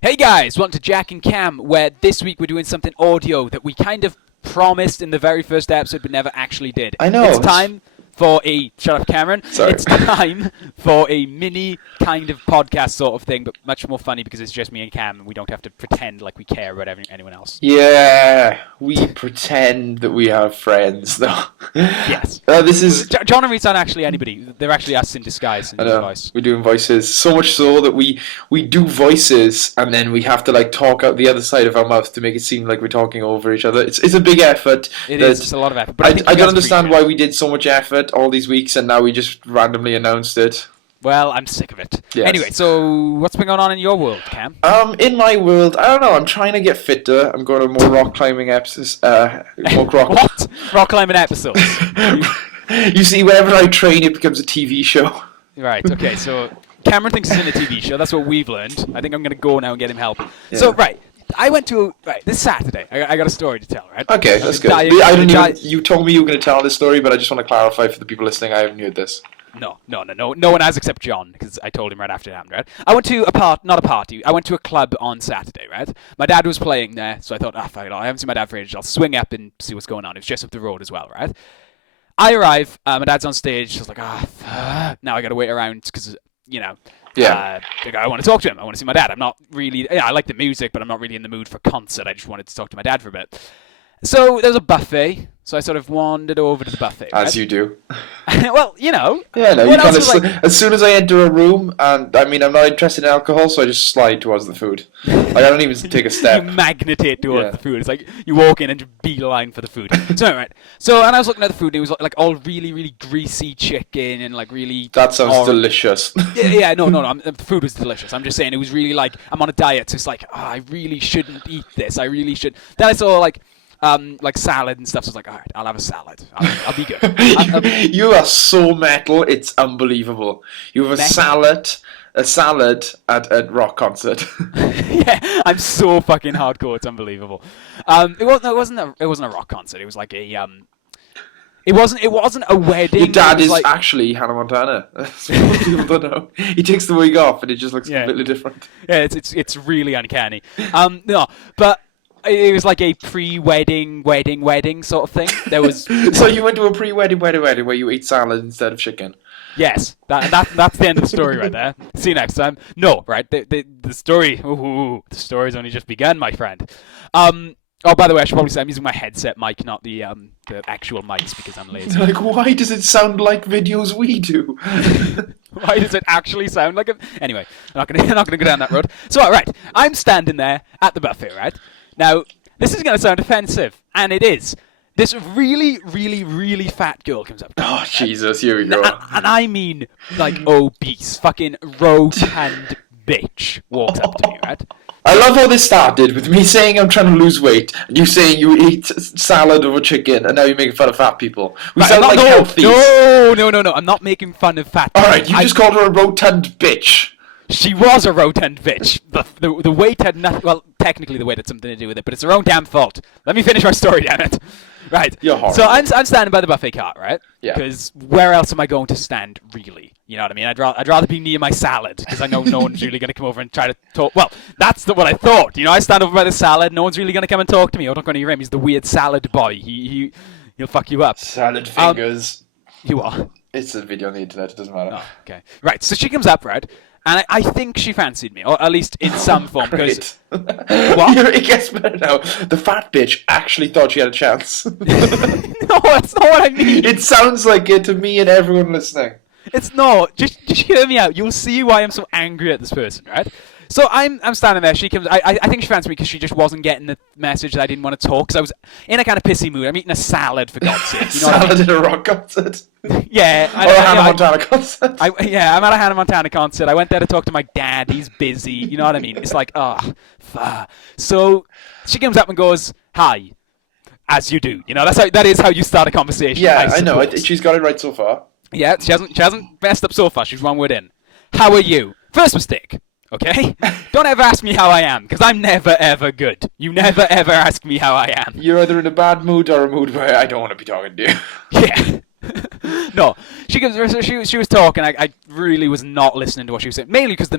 Hey guys, welcome to Jack and Cam, where this week we're doing something audio that we kind of promised in the very first episode but never actually did. I know. It's time for a... Shut up, Cameron. Sorry. It's time for a mini kind of podcast sort of thing, but much more funny because it's just me and Cam and we don't have to pretend like we care about anyone else. Yeah, we pretend that we have friends, though. Yes. This is... John and Reese aren't actually anybody. They're actually us in disguise. I know, we're doing voices. So much so that we do voices and then we have to like talk out the other side of our mouth to make it seem like we're talking over each other. It's a big effort. It is. It's a lot of effort. But I don't understand why we did so much effort all these weeks and now we just randomly announced it. Well, I'm sick of it. Yes. Anyway, so what's been going on in your world, Cam? In my world, I don't know. I'm trying to get fitter. I'm going to more rock climbing episodes. More rock. What? Rock climbing episodes. You see, whenever I train, it becomes a TV show. Right, okay, so Cameron thinks it's in a TV show. That's what we've learned. I think I'm going to go now and get him help. Yeah. So, right, I went to... Right, this Saturday, I got a story to tell, right? Okay, that's good. You told me you were going to tell this story, but I just want to clarify for the people listening, I haven't heard this. No one has except John, because I told him right after it happened, right? I went to not a party, I went to a club on Saturday, right? My dad was playing there, so I thought, fuck it, I haven't seen my dad for ages, I'll swing up and see what's going on. It was just up the road as well, right? I arrive, my dad's on stage, I was like, fuck. Now I gotta wait around, because, you know... Yeah. I want to talk to him. I want to see my dad. I'm not really... I like the music, but I'm not really in the mood for a concert. I just wanted to talk to my dad for a bit. So there was a buffet, so I sort of wandered over to the buffet. As right? you do. Well, you know. Yeah, no, what else was as soon as I enter a room, and I mean, I'm not interested in alcohol, so I just slide towards the food. Like, I don't even take a step. You magnetate towards the food. It's like you walk in and just beeline for the food. So, right. So, and I was looking at the food, and it was like all really, really greasy chicken and like really... That sounds delicious. No. The food was delicious. I'm just saying it was really like, I'm on a diet, so it's like, I really shouldn't eat this. I really should. Then I saw like salad and stuff. So I was like, all right, I'll have a salad. I'll be good. You are so metal. It's unbelievable. You have a salad at a rock concert. Yeah, I'm so fucking hardcore. It's unbelievable. It wasn't a rock concert. It was like a It wasn't a wedding. Your dad is like... actually Hannah Montana. That's what people don't know. He takes the wig off and it just looks completely different. Yeah, it's really uncanny. No, but. It was like a pre-wedding sort of thing. There was So you went to a pre-wedding where you ate salad instead of chicken. Yes, that's the end of the story right there. See you next time. No, right? The story. The story's only just begun, my friend. Oh, by the way, I should probably say I'm using my headset mic, not the actual mics, because I'm lazy. Like, why does it sound like videos we do? Why does it actually sound like it? Anyway, I'm not gonna go down that road. So, all right, I'm standing there at the buffet, right? Now, this is going to sound offensive, and it is. This really, really, really fat girl comes up. Oh, Jesus, here we go. And I mean, like, obese, fucking rotund bitch walks up to me, right? I love how this started with me saying I'm trying to lose weight, and you saying you eat salad over chicken, and now you're making fun of fat people. We sound like healthy. No, I'm not making fun of fat people. Alright, you just called her a rotund bitch. She was a rotund bitch. The weight had nothing... Well, technically the weight had something to do with it, but it's her own damn fault. Let me finish my story, damn it. Right. You're horrible. So I'm standing by the buffet cart, right? Yeah. Because where else am I going to stand, really? You know what I mean? I'd rather be near my salad, because I know no one's really going to come over and try to talk... Well, that's what I thought. You know, I stand over by the salad, no one's really going to come and talk to me. I'm not going to hear him. He's the weird salad boy. He'll fuck you up. Salad fingers. You are. It's a video on the internet, it doesn't matter. Oh, okay. Right, so she comes up, right? And I think she fancied me, or at least in some form. Great. What? It gets better now. The fat bitch actually thought she had a chance. No, that's not what I mean. It sounds like it to me and everyone listening. It's not. Just hear me out. You'll see why I'm so angry at this person, right? So I'm standing there. She comes. I think she fancied me because she just wasn't getting the message that I didn't want to talk. Because I was in a kind of pissy mood. I'm eating a salad, for God's sake. You know Salad at a rock concert. Yeah. Or a Hannah Montana concert. I'm at a Hannah Montana concert. I went there to talk to my dad. He's busy. You know what I mean? It's like, fuck. So she comes up and goes, "Hi," as you do. You know, that is how you start a conversation. Yeah, I know. She's got it right so far. Yeah, she hasn't messed up so far. She's one word in. How are you? First mistake. Okay? Don't ever ask me how I am, because I'm never, ever good. You never, ever ask me how I am. You're either in a bad mood or a mood where I don't want to be talking to you. Yeah. No, she was talking. I really was not listening to what she was saying, mainly because the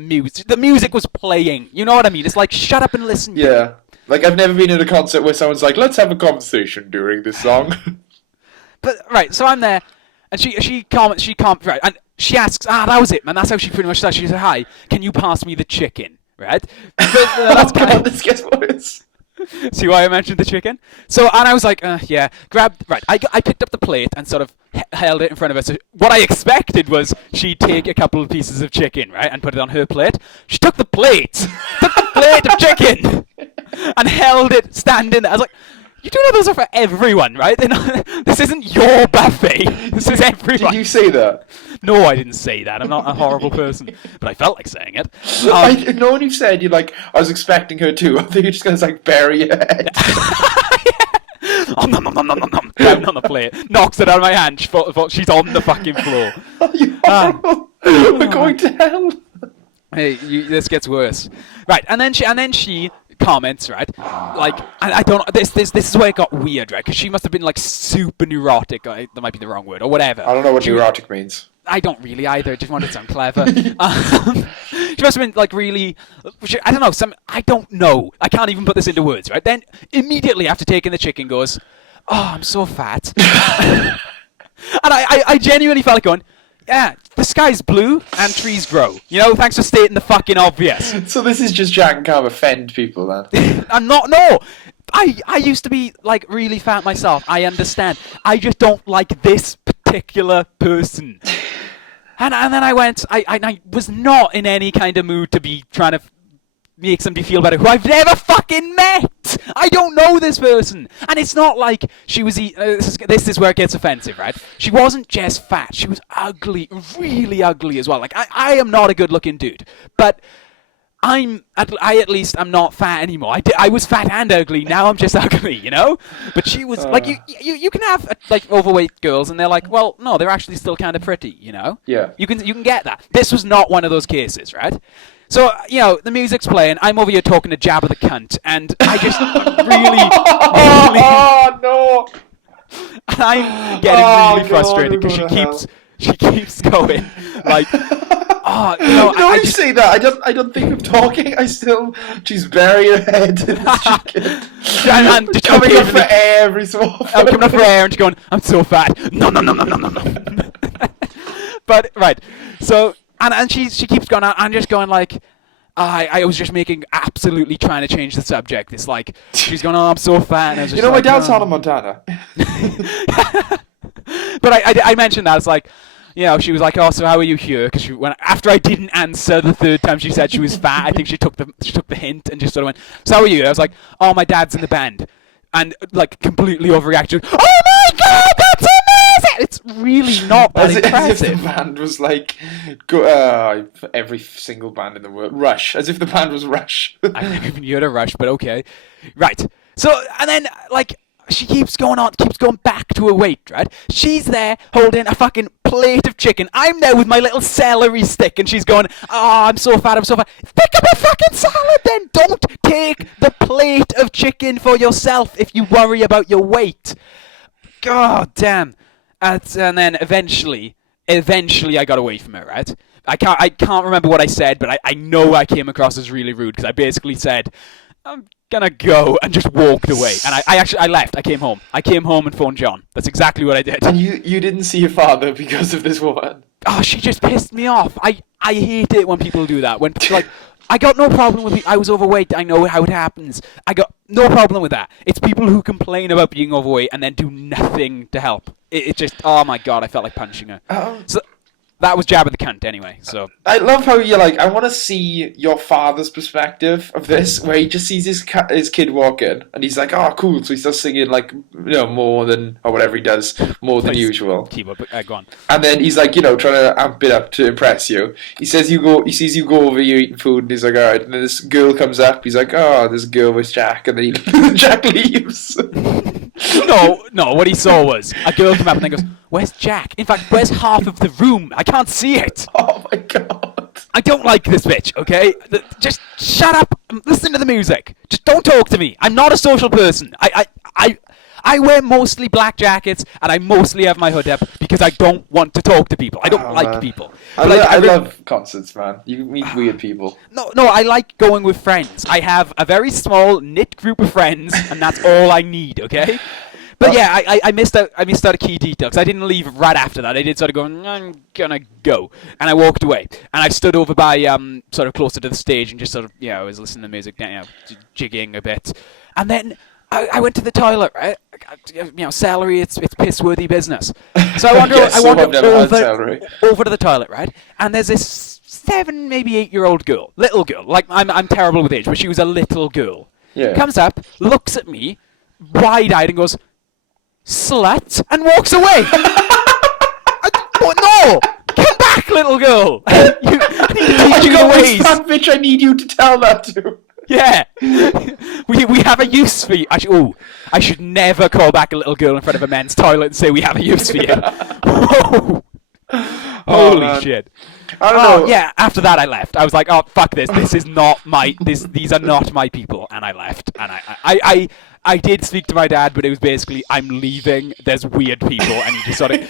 music was playing. You know what I mean? It's like, shut up and listen. Yeah. Like, I've never been at a concert where someone's like, let's have a conversation during this song. But right, so I'm there, and she comments, right, and she asks, that was it, man. That's how she pretty much said. She said, "Hi, can you pass me the chicken?" Right? But, Oh god, this gets worse. See why I mentioned the chicken? So, and I was like, yeah, I picked up the plate and sort of held it in front of her. So what I expected was she'd take a couple of pieces of chicken, right, and put it on her plate. She took the plate of chicken, and held it standing there. I was like, you do know those are for everyone, right? This isn't your buffet. This is everyone. Did you say that? No, I didn't say that. I'm not a horrible person, but I felt like saying it. No one you've said, you're like, I was expecting her to. I think you're just going to like bury your head. Nom, nom, nom, nom, nom, nom, down on the plate. Knocks it out of my hand. She's on the fucking floor. Oh, you horrible. We're going to hell. Hey, this gets worse. Right, and then she comments, right? Like, I don't. This is where it got weird, right? Because she must have been like super neurotic. That might be the wrong word, or whatever. I don't know what neurotic means. I don't really either. Just wanted to sound clever. She must have been like really. I don't know. I don't know. I can't even put this into words, right? Then immediately after taking the chicken, goes, "Oh, I'm so fat," and I genuinely felt like going, yeah, the sky's blue and trees grow. You know, thanks for stating the fucking obvious. So this is just Jack and Cam offend people then? I'm not, no! I used to be, like, really fat myself. I understand. I just don't like this particular person. And then I went, I was not in any kind of mood to be trying to make somebody feel better who I've never fucking met. I don't know this person. And it's not like she was this is where it gets offensive, right? She wasn't just fat. She was ugly, really ugly as well. Like, I am not a good looking dude, but I at least I'm not fat anymore. I was fat and ugly. Now I'm just ugly, you know? But she was like, you can have like overweight girls and they're like, well, no, they're actually still kind of pretty, you know? Yeah. You can get that. This was not one of those cases, right? So, you know, the music's playing, I'm over here talking to Jabba the Cunt, and I just really... Oh, no! And I'm getting really frustrated, because she keeps going, like... Oh, no, I just say that. I don't think I'm talking. She's burying her head in the chicken. And just coming up for air every so often. I'm coming up for air and she's going, I'm so fat. No. But, right, so... And she keeps going on. I'm just going like, I was just absolutely trying to change the subject. It's like, she's going, oh, I'm so fat. And I was just my dad's Hannah Montana. But I mentioned that. It's like, you know, she was like, oh, so how are you here? Because after I didn't answer the third time she said she was fat, I think she took the hint and just sort of went, so how are you? I was like, oh, my dad's in the band. And, like, completely overreacted. Oh, my God, that's amazing! It's really not that impressive. As if the band was like every single band in the world. Rush. As if the band was Rush. I've never even heard of Rush, but okay. Right. So, and then, like, she keeps going back to her weight, right? She's there holding a fucking plate of chicken. I'm there with my little celery stick, and she's going, oh, I'm so fat. Pick up a fucking salad then! Don't take the plate of chicken for yourself if you worry about your weight. God damn. And then eventually I got away from her, right? I can't remember what I said, but I know I came across as really rude, because I basically said, I'm gonna go, and just walked away. And I left. I came home and phoned John. That's exactly what I did. And you didn't see your father because of this woman? Oh, she just pissed me off. I hate it when people do that. When, like... I got no problem with it. I was overweight. I know how it happens. I got no problem with that. It's people who complain about being overweight and then do nothing to help. It just, oh my God, I felt like punching her. So that was Jabba the Cunt anyway. So I love how you're like, I want to see your father's perspective of this, where he just sees his kid walk in and he's like, oh, cool. So he starts singing like, you know, more than, or whatever he does, more than usual. Keyboard, go on. And then he's like, you know, trying to amp it up to impress you. He sees you go over, you're eating food, and he's like, all right. And then this girl comes up. He's like, oh, this girl with Jack. And then Jack leaves. No, what he saw was a girl come up and then goes, where's Jack? In fact, where's half of the room? I can't see it. Oh my God. I don't like this bitch, okay? Just shut up and listen to the music. Just don't talk to me. I'm not a social person. I wear mostly black jackets and I mostly have my hood up because I don't want to talk to people. I don't like people. I love concerts, man. You meet weird people. No, I like going with friends. I have a very small knit group of friends, and that's all I need. Okay. But yeah, I missed out. I missed out a key detail because I didn't leave right after that. I did sort of go, I'm gonna go, and I walked away. And I stood over by sort of closer to the stage and just sort of I was listening to music, jigging a bit, and then I went to the toilet. Right, celery. It's piss-worthy business. So I wandered over to the toilet, right, and there's this 7, maybe 8-year-old girl, little girl. Like I'm terrible with age, but she was a little girl. Yeah. Comes up, looks at me, wide-eyed, and goes, "Slut," and walks away. No! Come back, little girl! You got this fat bitch I need you to tell that to. Yeah. We have a use for you. I should never call back a little girl in front of a men's toilet and say we have a use for you. Whoa. Holy shit. I don't know. Yeah, after that I left. I was like, oh, fuck this. This is not my... These are not my people. And I left. And I did speak to my dad, but it was basically, I'm leaving, there's weird people, and he just sort of...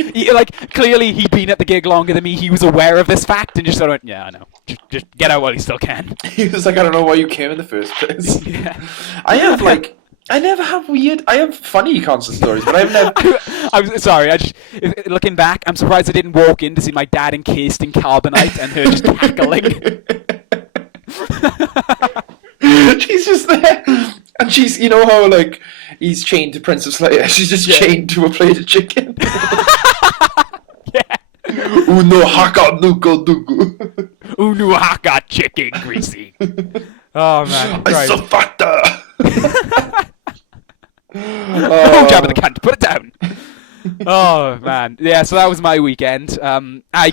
clearly he'd been at the gig longer than me. He was aware of this fact and just sort of went, yeah, I know. Just get out while you still can. He was like, I don't know why you came in the first place. Yeah. I never have weird... I have funny concert stories, but I've never... I'm sorry, looking back, I'm surprised I didn't walk in to see my dad encased in carbonite and her just cackling. She's just there, and she's, how, like, he's chained to Prince of Slayer, she's just chained to a plate of chicken. Yeah. Uno haka nuko dugu. Uno haka chicken greasy. Oh, man. I so fata. Oh, jab at the cunt. Put it down. Oh man, yeah. So that was my weekend. I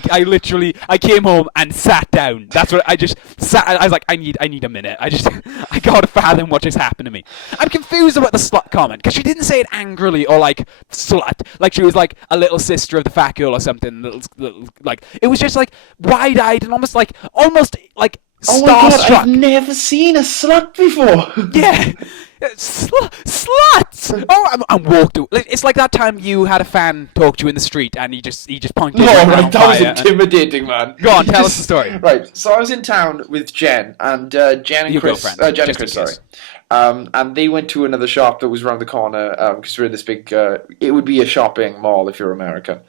came home and sat down. That's what I just sat. I was like, I need a minute. I gotta fathom what just happened to me. I'm confused about the slut comment because she didn't say it angrily or like slut, like she was like a little sister of the fat girl or something. Little, like it was just like wide-eyed and almost like starstruck. Oh my god, I've never seen a slut before. Yeah. Slut! Oh, I walked away. It's like that time you had a fan talk to you in the street and he just pointed. No, right, that was intimidating, man. Go on, tell us the story. Right, so I was in town with Jen and Jen and Chris. Jen and Chris, sorry. And they went to another shop that was around the corner because we're in this big. It would be a shopping mall if you're American.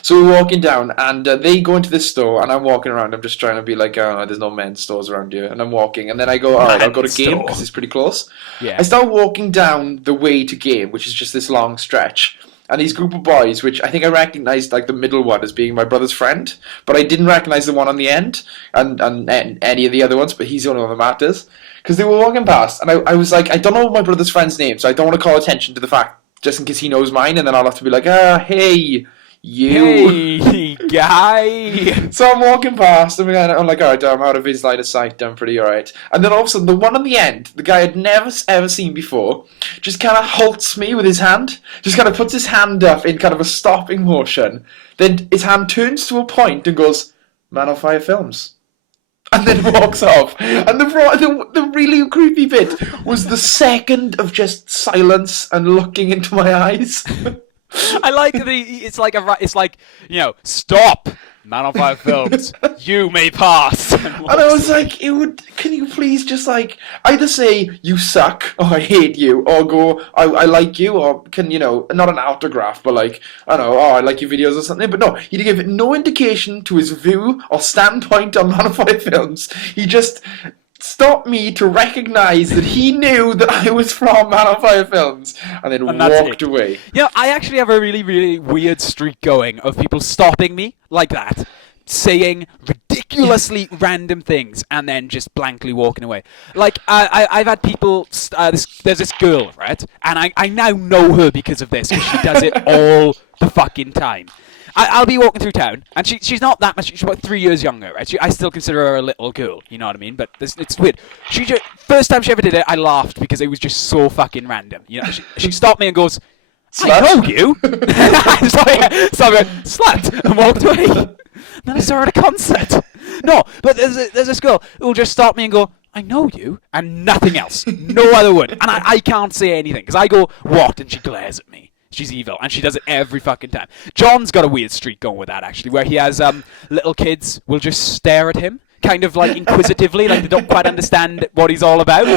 So we're walking down, and they go into this store, and I'm walking around. I'm just trying to be like, oh, there's no men's stores around here. And I'm walking, and then I go, all right, I'll go to Game, because it's pretty close. Yeah. I start walking down the way to Game, which is just this long stretch. And these group of boys, which I think I recognised, like, the middle one as being my brother's friend, but I didn't recognise the one on the end, and any of the other ones, but he's the only one that matters. Because they were walking past, and I was like, I don't know my brother's friend's name, so I don't want to call attention to the fact, just in case he knows mine, and then I'll have to be like, hey... Hey, guy! So I'm walking past and I'm like, alright, I'm out of his line of sight, I'm pretty alright. And then all of a sudden, the one on the end, the guy I'd never ever seen before, just kind of halts me with his hand. Just kind of puts his hand up in kind of a stopping motion. Then his hand turns to a point and goes, Man on Fire Films. And then walks off. And the really creepy bit was the second of just silence and looking into my eyes. I like it's like stop, Man on Fire Films, you may pass. And I was like, can you please just like, either say, you suck, or I hate you, or go, I like you, or can, not an autograph, but like, I don't know, I like your videos or something, but no, he gave no indication to his view or standpoint on Man on Fire Films. He just... stopped me to recognise that he knew that I was from Man on Fire Films, and then walked away. I actually have a really, really weird streak going of people stopping me like that, saying ridiculously random things, and then just blankly walking away. Like, I've had people... there's this girl, right? And I now know her because of this, because she does it all the fucking time. I'll be walking through town, and she's not that much. She's about 3 years younger, right? I still consider her a little girl, you know what I mean? But it's weird. First time she ever did it, I laughed because it was just so fucking random. She stopped me and goes, "Slut? I know you." So I went, "Slut," and walked away. Then I saw her at a concert. No, but there's this girl who'll just stop me and go, I know you, and nothing else. No other word. And I can't say anything, because I go, what? And she glares at me. She's evil, and she does it every fucking time. John's got a weird streak going with that, actually, where he has little kids will just stare at him, kind of like inquisitively, like they don't quite understand what he's all about.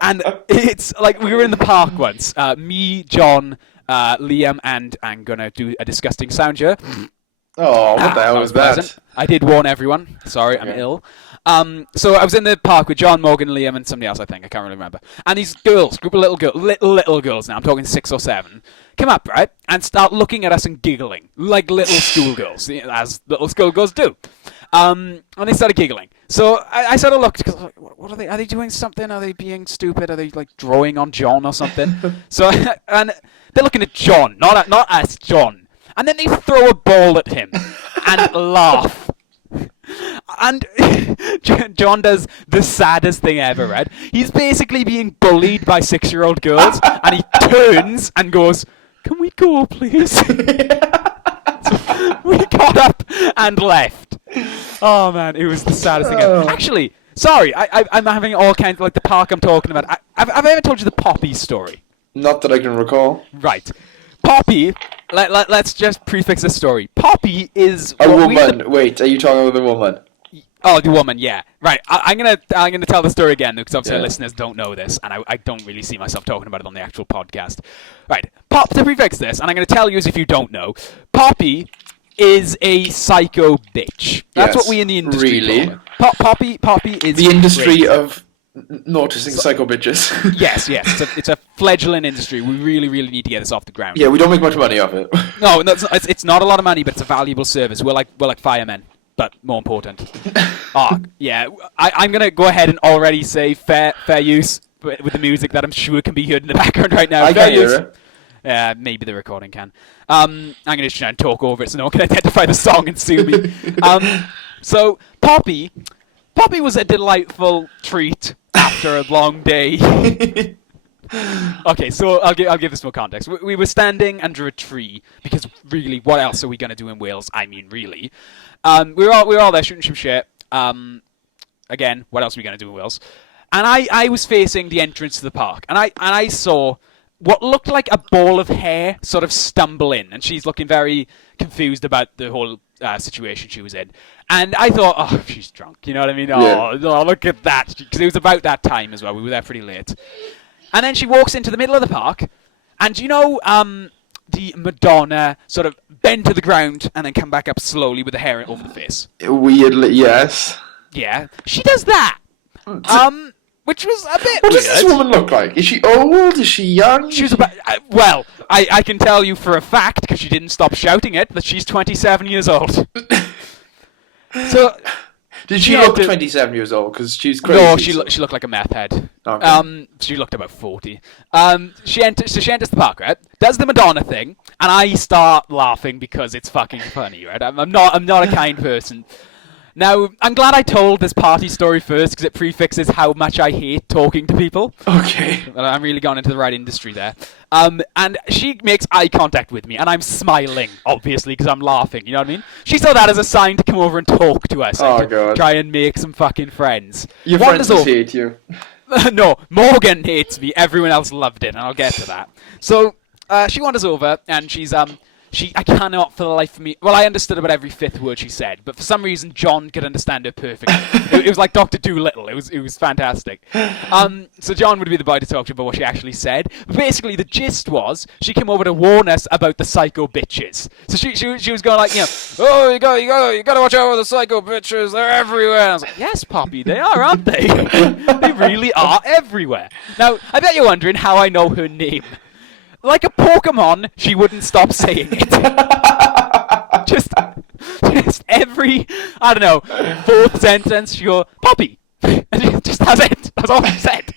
And it's like, we were in the park once, me, John, Liam, and I'm going to do a disgusting sound here. Oh, what the hell was that? I did warn everyone. Sorry, I'm ill. So I was in the park with John, Morgan, Liam, and somebody else, I think. I can't really remember. And these girls, group of little girls now, I'm talking 6 or 7, come up, right, and start looking at us and giggling, like little schoolgirls, as little schoolgirls do. And they started giggling. So I sort of looked, because what are they? Are they doing something? Are they being stupid? Are they like drawing on John or something? So and they're looking at John, not us, John. And then they throw a ball at him and laugh. And John does the saddest thing ever, right? He's basically being bullied by 6-year-old girls, and he turns and goes, "Can we go, please?" So we got up and left. Oh, man, it was the saddest thing ever. Actually, sorry, I'm having all kinds of, like, the park I'm talking about. Have I ever told you the Poppy story? Not that I can recall. Right. Poppy, let's just prefix the story. Poppy is a woman. Wait, are you talking about the woman? Oh, the woman, yeah. Right, I'm gonna tell the story again, because obviously our listeners don't know this, and I don't really see myself talking about it on the actual podcast. Right, to prefix this, and I'm gonna tell you as if you don't know, Poppy is a psycho bitch. That's what we in the industry really? call it. Poppy is the industry crazy. of noticing psycho bitches. Yes. It's a fledgling industry. We really, really need to get this off the ground. Yeah, we don't make much money off it. No, it's not a lot of money, but it's a valuable service. We're like firemen, but more important. Yeah. I'm gonna go ahead and already say fair use with the music that I'm sure can be heard in the background right now. I can hear it. Maybe the recording can. I'm going to try and talk over it so no one can identify the song and sue me. So, Poppy was a delightful treat after a long day. Okay, so I'll give this more context. We were standing under a tree, because really, what else are we going to do in Wales? I mean, really. We were all there shooting some shit. Again, what else are we going to do in Wales? And I was facing the entrance to the park, and I saw what looked like a ball of hair sort of stumble in, and she's looking very confused about the whole situation she was in. And I thought, oh, she's drunk, you know what I mean? Oh, look at that. Because it was about that time as well. We were there pretty late. And then she walks into the middle of the park, and you know the Madonna sort of bend to the ground and then come back up slowly with the hair over the face? Weirdly, yes. Yeah. She does that. Which was a bit What weird. does this woman look like? Is she old? Is she young? She was about... well, I can tell you for a fact, because she didn't stop shouting it, that she's 27 years old. So... Did she look 27 years old? Because she's crazy. No, she looked like a meth head. Okay. She looked about 40. She enters the park, right? Does the Madonna thing, and I start laughing because it's fucking funny, right? I'm not a kind person. Now, I'm glad I told this party story first, because it prefixes how much I hate talking to people. Okay. Well, I'm really gone into the right industry there. And she makes eye contact with me, and I'm smiling, obviously, because I'm laughing, you know what I mean? She saw that as a sign to come over and talk to us. Oh, and God. try and make some fucking friends. Your friends hate you. No, Morgan hates me. Everyone else loved it, and I'll get to that. So, she wanders over, and she's, I cannot for the life of me... Well, I understood about every 5th word she said, but for some reason, John could understand her perfectly. It was like Dr. Dolittle. It was fantastic. So John would be the boy to talk to about what she actually said. But basically, the gist was, she came over to warn us about the psycho bitches. So she was going like, you know, oh, you gotta watch out for the psycho bitches. They're everywhere. And I was like, yes, Poppy, they are, aren't they? They really are everywhere. Now, I bet you're wondering how I know her name. Like a Pokemon, she wouldn't stop saying it. just every, I don't know, 4th sentence, she go, Poppy. And she just does it. That's all she said.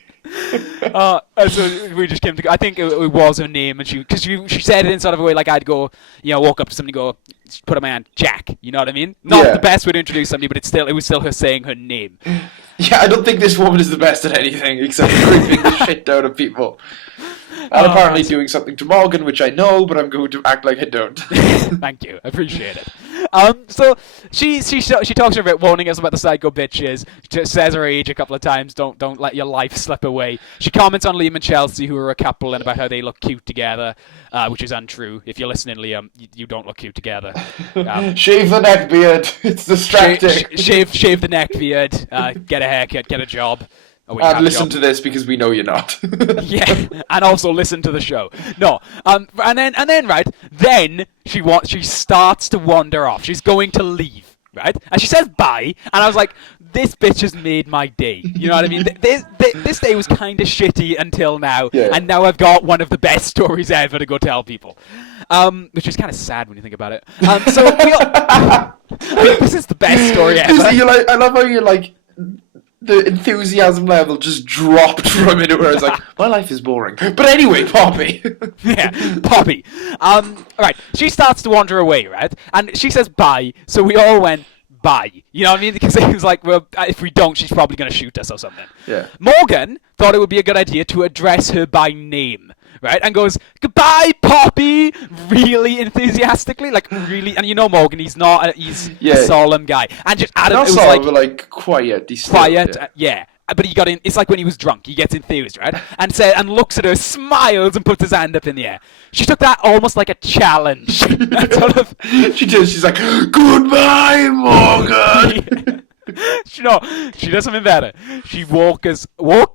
So we just came to, I think it was her name, and because she said it in sort of a way like I'd go, you know, walk up to somebody and go, put on my hand, Jack, you know what I mean? Not the best way to introduce somebody, but it was still her saying her name. Yeah, I don't think this woman is the best at anything except creeping the shit out of people. And apparently doing something to Morgan, which I know, but I'm going to act like I don't. Thank you. I appreciate it. So she talks to her about warning us about the psycho bitches. She says her age a couple of times. Don't let your life slip away. She comments on Liam and Chelsea, who are a couple, and about how they look cute together, which is untrue. If you're listening, Liam, you don't look cute together. Shave the neck beard. It's distracting. Shave the neck beard. Get a haircut. Get a job. Oh, wait, And listen to this because we know you're not. Yeah, and also listen to the show. No, and then right, then she starts to wander off. She's going to leave, right? And she says bye, and I was like, this bitch has made my day. You know what I mean? This day was kind of shitty until now, Yeah. and now I've got one of the best stories ever to go tell people. Which is kind of sad when you think about it. So this is the best story ever. I love how you're like. The enthusiasm level just dropped for a minute where I was like, my life is boring. But anyway, Poppy. Yeah, Poppy. Right, she starts to wander away, right? And she says bye, so we all went bye. You know what I mean? Because it was like, well, if we don't, she's probably going to shoot us or something. Yeah. Morgan thought it would be a good idea to address her by name, right? And goes, goodbye, Poppy! Really enthusiastically, like really, and you know Morgan, he's a solemn guy. And just Adam, Not it was solemn, like, but like quiet. He's still, quiet, yeah. yeah. But he got in. It's like when he was drunk. He gets enthused, right? And looks at her, smiles, and puts his hand up in the air. She took that almost like a challenge. That sort of. She does. She's like, goodbye, Morgan. She does something better. She walkers all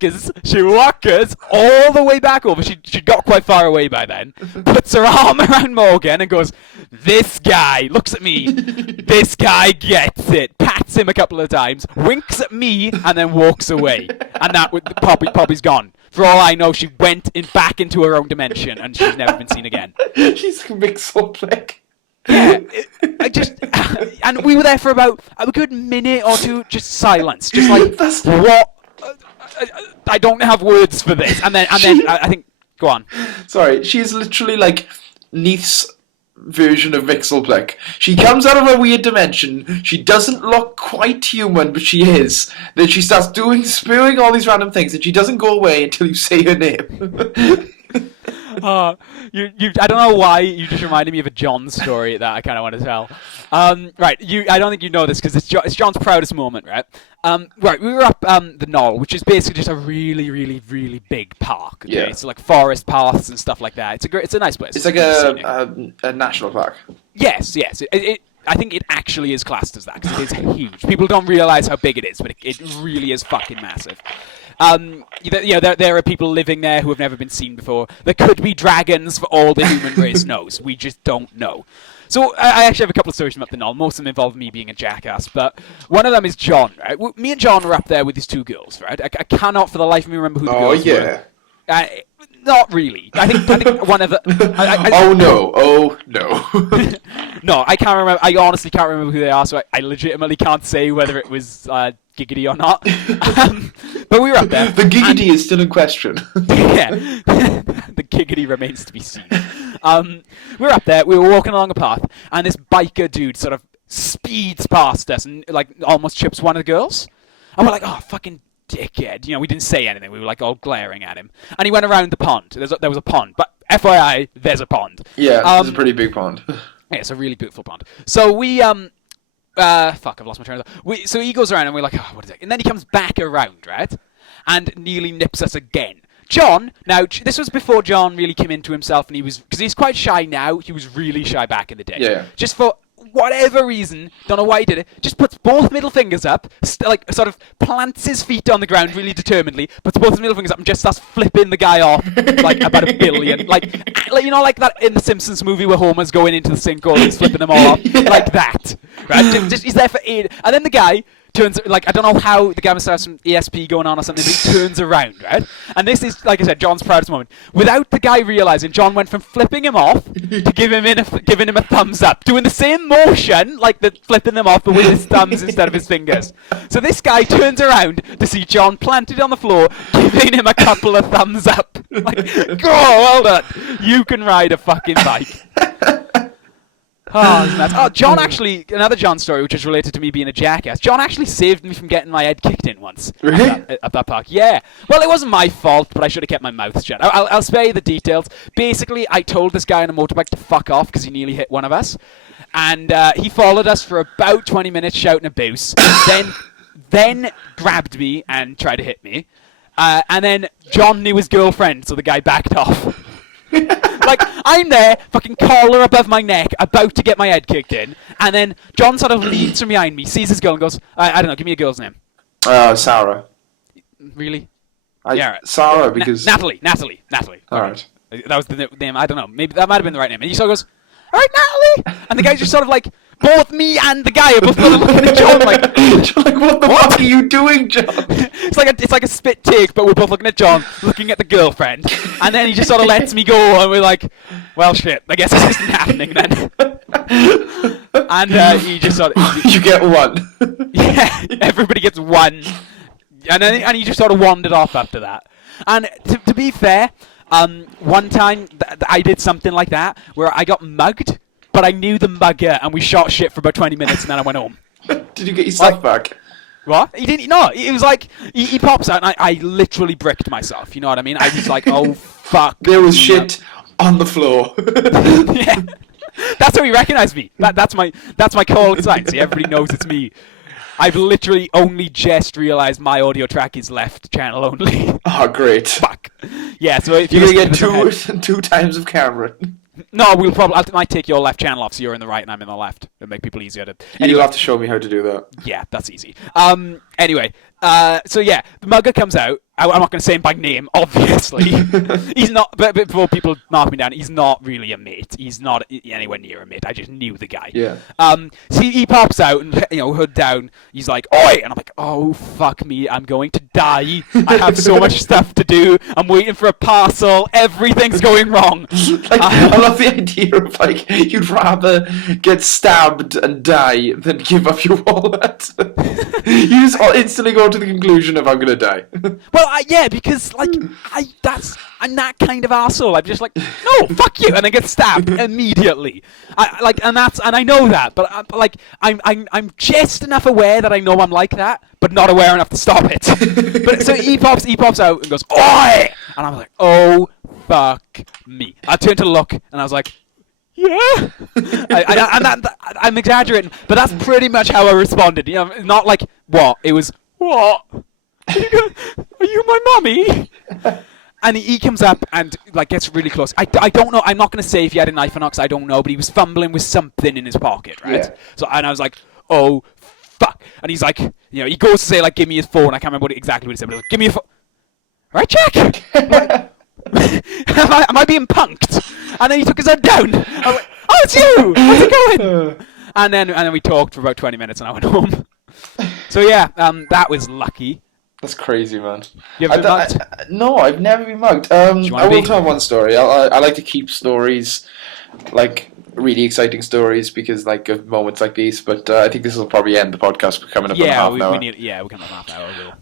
the way back over. She got quite far away by then. Puts her arm around Morgan and goes, this guy, looks at me, this guy gets it. Pats him a couple of times, winks at me, and then walks away. And that with Poppy's gone. For all I know, she went back into her own dimension and she's never been seen again. She's a big soplick. Yeah, and we were there for about a good minute or two, just silence, just like what? I don't have words for this. And then I think, go on. Sorry, she is literally like Neith's version of Mixelplick. She comes out of a weird dimension. She doesn't look quite human, but she is. Then she starts spewing all these random things, and she doesn't go away until you say her name. I don't know why you just reminded me of a John story that I kind of want to tell. Right, I don't think you know this because it's John's proudest moment, right? Right, we were up the Knoll, which is basically just a really, really, really big park. Okay? Yeah. It's like forest paths and stuff like that. It's a nice place. It's like a national park. Yes. I think it actually is classed as that because it is huge. People don't realize how big it is, but it really is fucking massive. There are people living there who have never been seen before. There could be dragons for all the human race knows. We just don't know. So I actually have a couple of stories from up the Knoll. Most of them involve me being a jackass, but one of them is John. Right? Me and John were up there with these two girls. Right? I cannot for the life of me remember who the girls were. Not really. I think one of the. Oh no! No, I can't remember. I honestly can't remember who they are, so I legitimately can't say whether it was Giggity or not. But we were up there. The Giggity is still in question. Yeah, the Giggity remains to be seen. We were up there. We were walking along a path, and this biker dude sort of speeds past us and like almost chips one of the girls. And we're like, oh, fucking dickhead. You know, we didn't say anything. We were like all glaring at him. And he went around the pond. There was a pond. But FYI, there's a pond. Yeah, it's a pretty big pond. Yeah, it's a really beautiful pond. So we, fuck, I've lost my train of thought. So he goes around and we're like, oh, what is it? And then he comes back around, right? And nearly nips us again. John, now, this was before John really came into himself and because he's quite shy now, he was really shy back in the day. Yeah. Just for whatever reason, don't know why he did it, just puts both middle fingers up, like sort of plants his feet on the ground really determinedly, puts both his middle fingers up and just starts flipping the guy off like about a billion. Like you know, like that in the Simpsons movie where Homer's going into the sinkhole and he's flipping them all off? Yeah. Like that. Right? Just, he's there for 8. And then the guy turns, like, I don't know how the guy must have some ESP going on or something, but he turns around, right? And this is, like I said, John's proudest moment. Without the guy realizing, John went from flipping him off to giving him a thumbs up, doing the same motion, like the flipping them off, but with his thumbs instead of his fingers. So this guy turns around to see John planted on the floor, giving him a couple of thumbs up. Like, oh, well done. You can ride a fucking bike. Oh, John actually, another John story, which is related to me being a jackass. John actually saved me from getting my head kicked in once. Really? At that park. Yeah. Well, it wasn't my fault, but I should have kept my mouth shut. I'll spare you the details. Basically, I told this guy on a motorbike to fuck off because he nearly hit one of us. And he followed us for about 20 minutes shouting abuse. then grabbed me and tried to hit me. And then John knew his girlfriend, so the guy backed off. Like, I'm there, fucking collar above my neck, about to get my head kicked in. And then John sort of leans from behind me, sees his girl, and goes, I don't know, give me a girl's name. Sarah. Really? Yeah, Sarah, because... Natalie. Alright. That was the name. I don't know. Maybe that might have been the right name. And he sort of goes, all right, Natalie. And the guy's just sort of like, both me and the guy are both looking at John like, what the fuck are you doing, John? It's like a spit take, but we're both looking at John, looking at the girlfriend, and then he just sort of lets me go, and we're like, well, shit. I guess this isn't happening then. And he just sort of, you get one. Yeah, everybody gets one, and he just sort of wandered off after that. And to be fair. One time I did something like that where I got mugged, but I knew the mugger, and we shot shit for about 20 minutes, and then I went home. Did you get your stuff back? What? He didn't. No, it was like he pops out, and I literally bricked myself. You know what I mean? I was like, oh fuck. There was shit on the floor. Yeah, that's how he recognized me. That's my call sign. See, everybody knows it's me. I've literally only just realised my audio track is left channel only. Oh, great. Fuck. Yeah, so if you're going to get two times of camera. No, I might take your left channel off so you're in the right and I'm in the left. It'll make people easier to... Anyway, you'll have to show me how to do that. Yeah, that's easy. Anyway, so yeah, the mugger comes out. I'm not going to say him by name, obviously. He's not, but before people mark me down, he's not really a mate. He's not anywhere near a mate. I just knew the guy. Yeah. So he pops out and, hood down. He's like, oi! And I'm like, oh, fuck me. I'm going to die. I have so much stuff to do. I'm waiting for a parcel. Everything's going wrong. I love the idea of, like, you'd rather get stabbed and die than give up your wallet. You just instantly go to the conclusion of, I'm going to die. Well, yeah, because like I'm that kind of arsehole. I'm just like, no, fuck you, and I get stabbed immediately. And I know that, but I'm just enough aware that I know I'm like that, but not aware enough to stop it. But so he pops out and goes, oi! And I'm like, oh fuck me. I turned to look, and I was like, yeah. I'm exaggerating, but that's pretty much how I responded. Not like what it was. What? Are you my mummy? And he comes up and like gets really close. I don't know. I'm not going to say if he had a knife or not because I don't know. But he was fumbling with something in his pocket, right? Yeah. So and I was like, oh fuck. And he's like, he goes to say like, give me his phone. I can't remember exactly what he said. But he was like, give me your phone. Right, check. Am I being punked? And then he took his head down. I was like, oh, it's you. How's it going? And then we talked for about 20 minutes, and I went home. So yeah, that was lucky. That's crazy, man. You ever been mugged? No, I've never been mugged. I will tell one story. I like to keep stories, like really exciting stories, because like of moments like these. But I think this will probably end the podcast. We're coming up on half an hour. We're coming up on half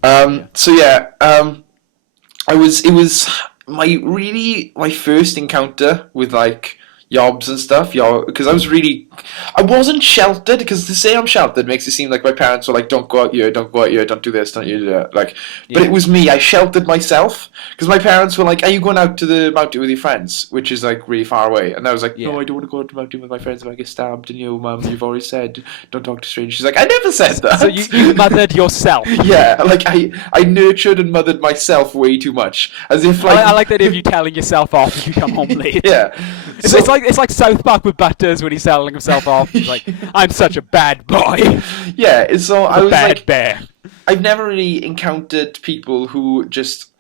an hour. So yeah, it was my first encounter with like yobs and stuff, because I wasn't sheltered, because to say I'm sheltered makes it seem like my parents were like, don't go out here, don't do this, don't you do that, like, but it was me, I sheltered myself, because my parents were like, are you going out to the mountain with your friends, which is like really far away, and I was like, no, I don't want to go to the mountain with my friends if I get stabbed, and Mum, you've already said, don't talk to strangers. She's like, I never said that. So you mothered yourself. Yeah, like, I nurtured and mothered myself way too much, as if like... I like the idea of you telling yourself off if you come home late. Yeah. It's like South Park with Butters when he's telling himself off. He's like, I'm such a bad boy. Yeah, so I was bad like, bear. I've never really encountered people who just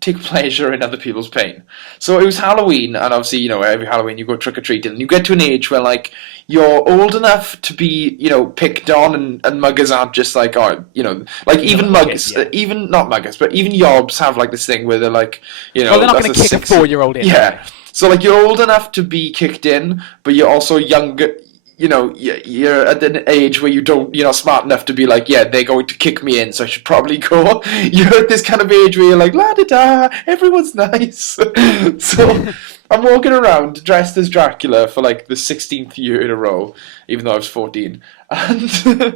take pleasure in other people's pain. So it was Halloween, and obviously, every Halloween you go trick-or-treating, and you get to an age where, like, you're old enough to be, picked on, and muggers aren't just like, like, even muggers, even, not muggers, but even yobs have, like, this thing where they're like, Well, they're not going to kick a 4-year-old in. Yeah. So, like, you're old enough to be kicked in, but you're also younger, you're at an age where you're not smart enough to be like, yeah, they're going to kick me in, so I should probably go. You're at this kind of age where you're like, la-da-da, everyone's nice. So I'm walking around dressed as Dracula for like the 16th year in a row, even though I was 14. And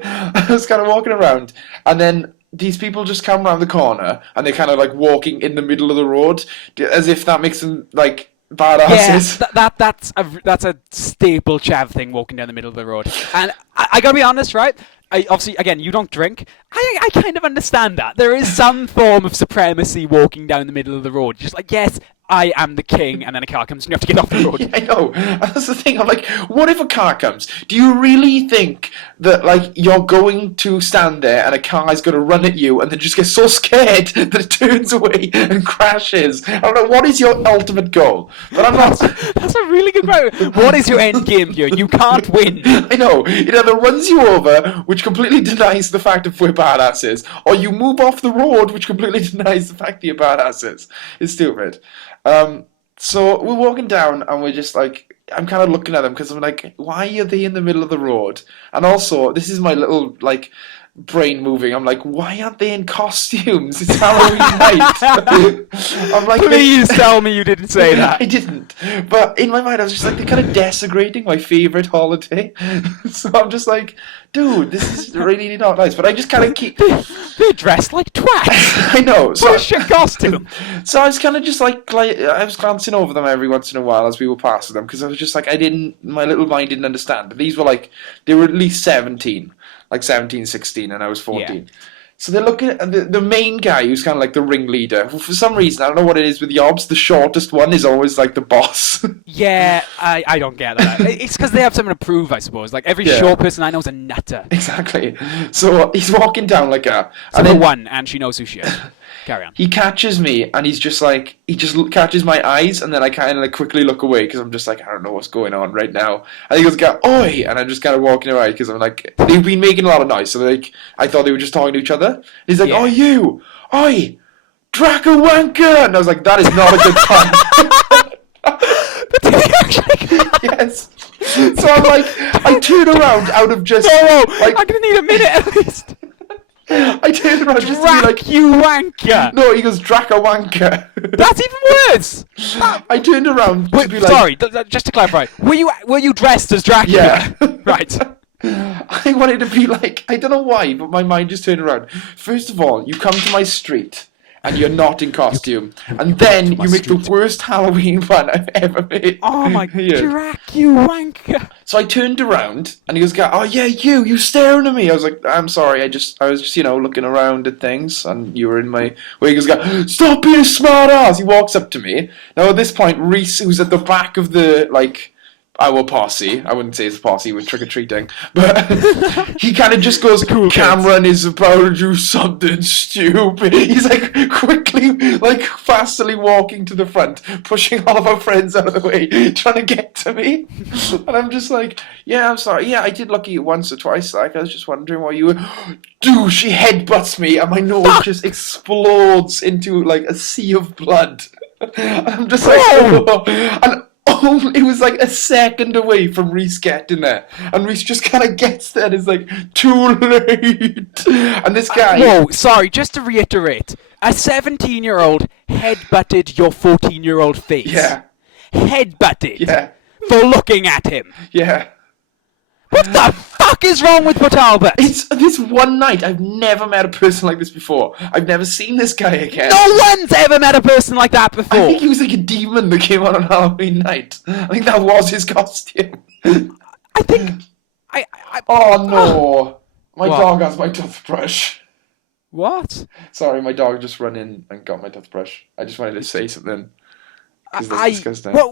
I was kind of walking around, and then these people just come around the corner, and they're kind of like walking in the middle of the road, as if that makes them like badasses. Yeah, that's a staple chav thing, walking down the middle of the road. And I gotta be honest, right? Obviously, again, you don't drink. I kind of understand that. There is some form of supremacy walking down the middle of the road. Just like, yes, I am the king, and then a car comes and you have to get off the road. Yeah, I know. And that's the thing. I'm like, what if a car comes? Do you really think that, like, you're going to stand there and a car is going to run at you and then just get so scared that it turns away and crashes? I don't know. What is your ultimate goal? But I'm not. That's a really good question. What is your end game here? You can't win. I know. It either runs you over, which completely denies the fact of we're badasses, or you move off the road, which completely denies the fact that you're badasses. It's stupid. So we're walking down and we're just like, I'm kind of looking at them because I'm like, why are they in the middle of the road? And also, this is my little, like, brain moving. I'm like, why aren't they in costumes? It's Halloween night. I'm like, Please tell me you didn't say that. I didn't. But in my mind, I was just like, they're kind of desecrating my favourite holiday. So I'm just like, dude, this is really not nice. But I just kind of keep... They're dressed like twats. I know. So, What a shit costume. So I was kind of just like, I was glancing over them every once in a while as we were passing them because I was just like, my little mind didn't understand. But these were like, they were at least 17. Like 17, 16, and I was 14. Yeah. So they're looking at the main guy who's kind of like the ringleader. For some reason, I don't know what it is with the obs, the shortest one is always like the boss. Yeah, I don't get that. It's because they have something to prove, I suppose. Like, every short person I know is a nutter. Exactly. So he's walking down like a... So the one, and she knows who she is. Carry on. He catches me, and he just catches my eyes, and then I kind of like quickly look away because I'm just like, I don't know what's going on right now. And he goes, "Oi!" And I'm just kind of walking away because I'm like, they've been making a lot of noise, so like I thought they were just talking to each other. And he's like, "Oh, you, oi, Draco Wanker!" And I was like, that is not a good pun. But did he actually? Yes. So I'm like, I turn around out of just like, I'm gonna need a minute at least. I turned around just to be like, you wanker! No, he goes, Draco Wanker. That's even worse! I turned around to be like... Sorry, just to clarify, were you dressed as Dracula? Yeah. Right. I wanted to be like, I don't know why, but my mind just turned around. First of all, you come to my street, and you're not in costume. And then you make the worst Halloween fun I've ever made. Oh my god, you wanker! So I turned around, and he goes, "Oh yeah, you staring at me." I was like, "I'm sorry, I was just, looking around at things, and you were in my way." He goes, "Stop being a smart ass." He walks up to me. Now at this point, Reese, who's at the back of the, like, our posse, I wouldn't say it's a posse, we're trick-or-treating, but he kind of just goes, "Cameron is about to do something stupid." He's like quickly, like fastly walking to the front, pushing all of our friends out of the way, trying to get to me. And I'm just like, "Yeah, I'm sorry. Yeah, I did look at you once or twice. Like, I was just wondering why you were..." Dude, she headbutts me and my nose just explodes into like a sea of blood. And I'm just like, oh. And it was like a second away from Reese getting there, and Reese just kind of gets there and is like, "Too late." And this guy... Whoa, sorry, just to reiterate, a 17-year-old headbutted your 14-year-old face. Yeah. Headbutted. Yeah. For looking at him. Yeah. What the fuck is wrong with Port Albert? It's this one night. I've never met a person like this before. I've never seen this guy again. No one's ever met a person like that before. I think he was like a demon that came on Halloween night. I think that was his costume. I think... Oh no. My What? dog has my toothbrush. What? Sorry, my dog just ran in and got my toothbrush. I just wanted to say something. 'Cause that's disgusting. What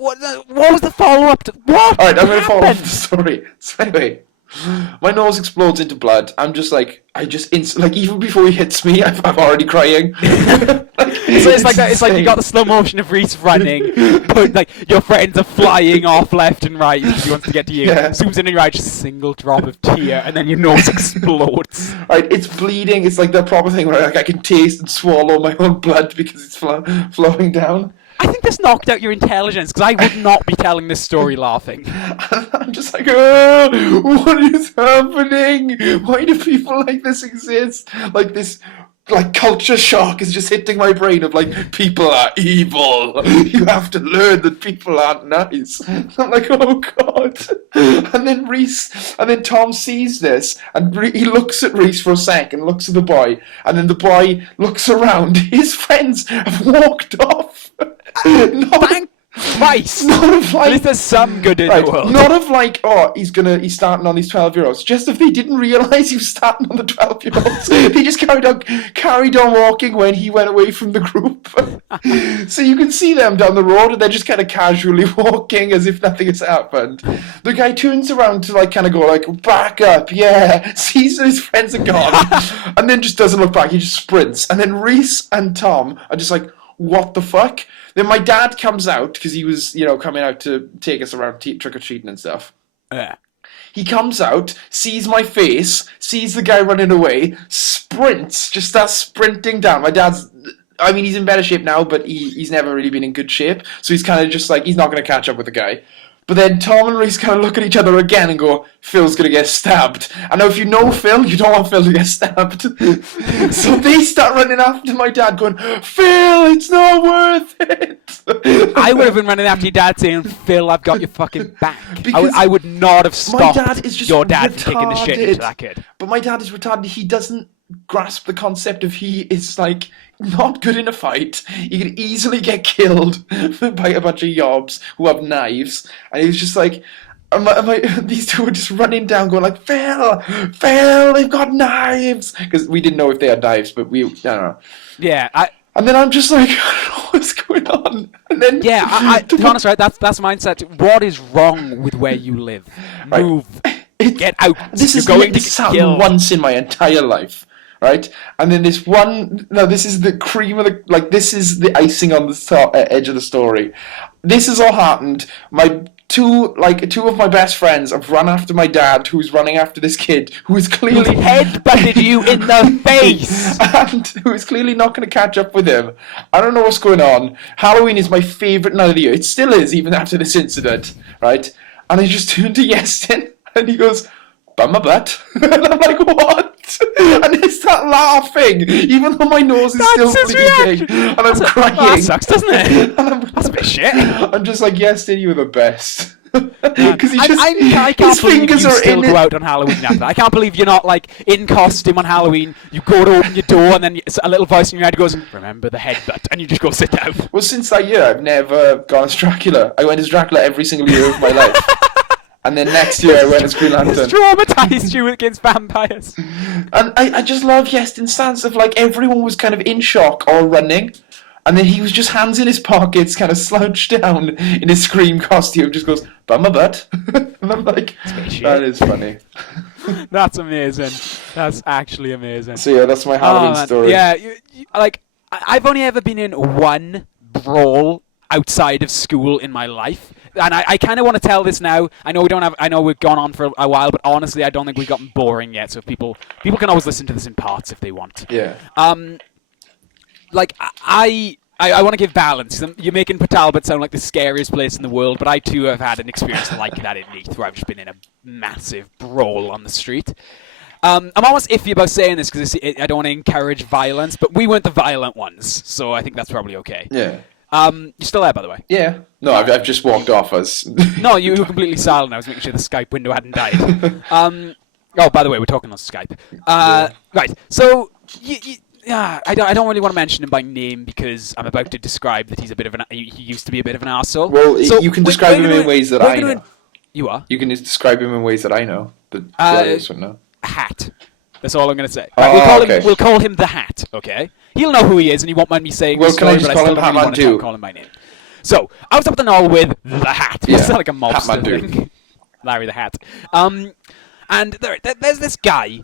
was the follow-up to... What? Alright, I'm going to follow up happened? the story. So anyway, my nose explodes into blood. I'm just like, like even before he hits me, I'm already crying. So it's like that. It's like you got the slow motion of Reese running, but like your friends are flying off left and right because he wants to get to you. Yeah. Zooms in on your eye, just a single drop of tear, and then your nose explodes. Right, it's bleeding. It's like the proper thing where like I can taste and swallow my own blood because it's flowing down. I think this knocked out your intelligence because I would not be telling this story laughing. I'm just like, oh, what is happening? Why do people like this exist? Like this, like culture shock is just hitting my brain of like, people are evil. You have to learn that people aren't nice. I'm like, oh god. And then Tom sees this and he looks at Reese for a second, looks at the boy, and then the boy looks around. His friends have walked off. Thank Twice! Not of At least like, there's some good in right, the world. not of like, oh, he's starting on these 12-year-olds. Just if they didn't realise he was starting on the 12-year-olds, they just carried on walking when he went away from the group. So you can see them down the road, and they're just kind of casually walking as if nothing has happened. The guy turns around to like kind of go like, back up, yeah. Sees that his friends are gone, and then just doesn't look back. He just sprints, and then Reese and Tom are just like, what the fuck? Then my dad comes out because he was, coming out to take us around trick or treating and stuff. Yeah. He comes out, sees my face, sees the guy running away, sprints, just starts sprinting down. My dad's, he's in better shape now, but he's never really been in good shape. So he's kind of just like, he's not going to catch up with the guy. But then Tom and Reese kind of look at each other again and go, Phil's going to get stabbed. I know if you know Phil, you don't want Phil to get stabbed. So they start running after my dad going, Phil, it's not worth it. I would have been running after your dad saying, Phil, I've got your fucking back. I would not have stopped your dad from kicking the shit into that kid. But my dad is retarded. He doesn't grasp the concept of he is like not good in a fight. He could easily get killed by a bunch of yobs who have knives. And he was just like, these two were just running down going like, Phil, they've got knives. Because we didn't know if they had knives, but I don't know. Yeah, and then I'm just like, I don't know what's going on. And then to be honest, right, that's mindset. What is wrong with where you live? Move. Get out. This You're going to this get happened killed. once in my entire life. Right, and then this is the cream of the, like, this is the icing on the edge of the story. This has all happened. My two of my best friends have run after my dad, who's running after this kid, who is clearly headbutted you in the face, and who is clearly not going to catch up with him. I don't know what's going on. Halloween is my favourite night of the year. It still is, even after this incident, right? And I just turned to Yestin, and he goes, "Bum my butt," and I'm like, "What?" And they start laughing, even though my nose is still bleeding, and I'm crying. Well, that sucks, doesn't it? And That's a bit shit. I'm just like, Yestin, you're the best. Because I can't believe you still go out on Halloween after that. I can't believe you're not like in costume on Halloween. You go to open your door and then a little voice in your head goes, "Remember the headbutt," and you just go sit down. Well, since that year, I've never gone as Dracula. I went as Dracula every single year of my life. And then next year I went as Green Lantern. It's traumatized you against vampires. And I just love Yestin's stance of like everyone was kind of in shock or running. And then he was just hands in his pockets, kind of slouched down in his Scream costume, just goes, "Bum my butt." And I'm like, that is funny. That's amazing. That's actually amazing. So yeah, that's my Halloween story. Yeah, I've only ever been in one brawl outside of school in my life. And I kind of want to tell this now. I know we've gone on for a while, but honestly, I don't think we've gotten boring yet. So people can always listen to this in parts if they want. Yeah. I want to give balance. You're making Port Talbot sound like the scariest place in the world, but I too have had an experience like that in Neath, where I've just been in a massive brawl on the street. I'm almost iffy about saying this because I don't want to encourage violence, but we weren't the violent ones, so I think that's probably okay. Yeah. You're still there, by the way? Yeah. No, I've just walked off as... No, you were completely silent. I was making sure the Skype window hadn't died. Oh, by the way, we're talking on Skype. Right, so... I don't really want to mention him by name because I'm about to describe that he's a bit of he used to be a bit of an arsehole. Well, so you can describe him in ways that I know. You are? You can describe him in ways that I know. The others don't know. Hat. That's all I'm going to say. Right, we'll call him the Hat, okay? He'll know who he is and he won't mind me saying well, the story, but I still don't really want to call him by name. So, I was up at the knoll with the Hat. It's not like a mobster thing. Larry the Hat. And there's this guy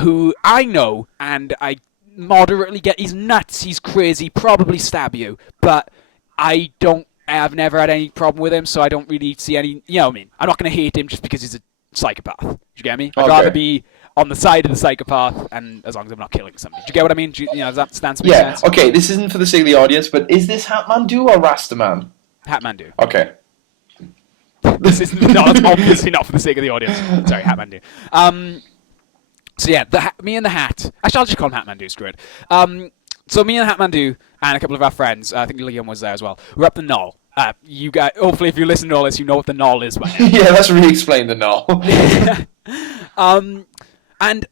who I know and I moderately get... He's nuts, he's crazy, probably stab you, but I've never had any problem with him, so I don't really see any... You know what I mean? I'm not going to hate him just because he's a psychopath. Do you get me? I'd rather be on the side of the psychopath, and as long as I'm not killing somebody. Do you get what I mean? Does that stand to make sense? Okay, this isn't for the sake of the audience, but is this Hatmandu or Rastaman? Hatmandu. Okay. This is that's obviously not for the sake of the audience. Sorry, Hatmandu. So yeah, me and the Hat. Actually, I'll just call him Hatmandu. Screw it. So me and Hatmandu and a couple of our friends, I think Liam was there as well. We're up the knoll. You guys, hopefully, if you listen to all this, you know what the knoll is by now. Yeah, let's re-explain the knoll. And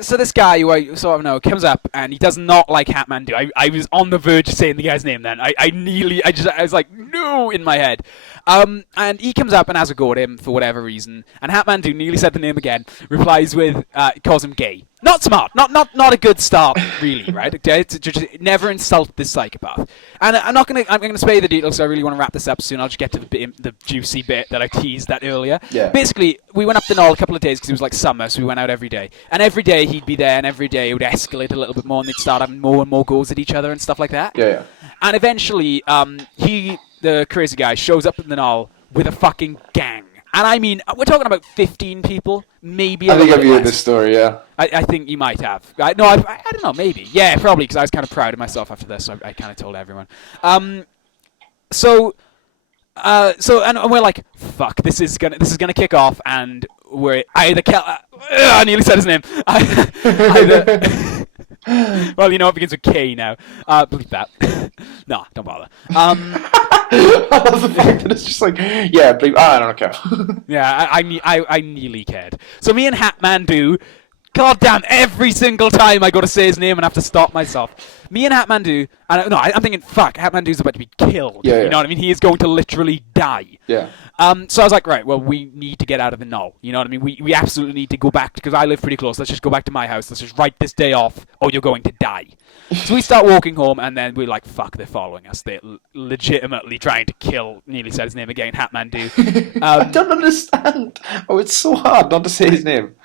So this guy who I sort of know comes up and he does not like Hatmandu. I was on the verge of saying the guy's name then. I was like, no, in my head. And he comes up and has a go at him for whatever reason. And Hatmandu nearly said the name again, replies with, calls him gay. Not smart. Not a good start, really, right? Just never insult this psychopath. And I'm gonna spare you the details, so I really want to wrap this up soon. I'll just get to the juicy bit that I teased that earlier. Yeah. Basically, we went up the Knoll a couple of days because it was like summer, so we went out every day. And every day he'd be there, and every day it would escalate a little bit more, and they'd start having more and more goes at each other and stuff like that. Yeah. And eventually, the crazy guy, shows up in the Knoll with a fucking gang. And I mean, we're talking about 15 people, maybe. I think I've heard this story. Yeah. I think you might have. I don't know, maybe. Yeah, probably, because I was kind of proud of myself after this, so I kind of told everyone. So we're like, fuck, this is gonna kick off, and we're either I nearly said his name. Well, you know, it begins with K now. Believe that. Nah, don't bother. I love the fact that it's just like, yeah, believe. I don't care. Yeah, I nearly cared. So me and Hatmandu, goddamn, every single time I go to say his name and have to stop myself. Me and Hatmandu, and I'm thinking, fuck, Hatmandu's about to be killed. Yeah, you know what I mean? He is going to literally die. Yeah. So I was like, right, well, we need to get out of the Knoll. You know what I mean? We absolutely need to go back, because I live pretty close. Let's just go back to my house. Let's just write this day off, or you're going to die. So we start walking home, and then we're like, fuck, they're following us. They're legitimately trying to kill, nearly said his name again, Hatmandu. I don't understand. Oh, it's so hard not to say his name.